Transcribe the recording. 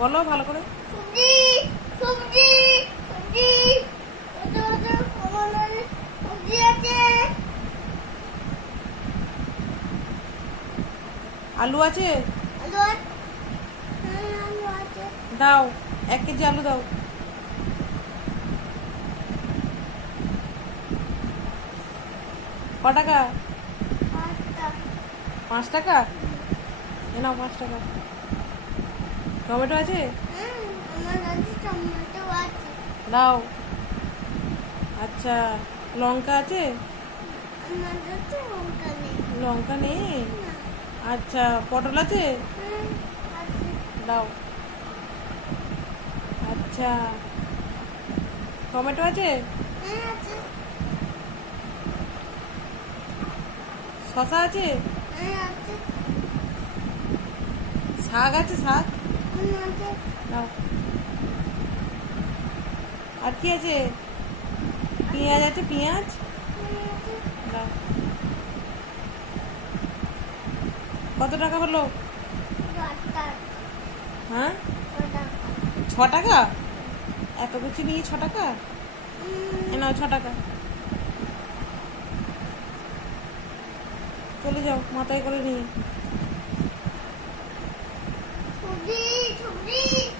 বলো ভালো করে। আলু আছে? আলু আছে হ্যাঁ আলু আছে। দাও এক কেজি আলু দাও। ক টাকা। পাঁচ টাকা? এ নাও পাঁচ টাকা। টমেটো আছে? দাও। আচ্ছা লঙ্কা আছে? লঙ্কা নেই? আচ্ছা পটল আছে? দাও। আচ্ছা টমেটো আছে? শশা আছে? শাক আছে, শাক? আর কি আছে? পেঁয়াজ আছে, পেঁয়াজ? কত টাকা হলো? হ্যাঁ? ছ টাকা এত কিছু নিয়ে ছ টাকা নাও ছ টাকা চলে যাও, মাথায় করে নিয়ে। Please.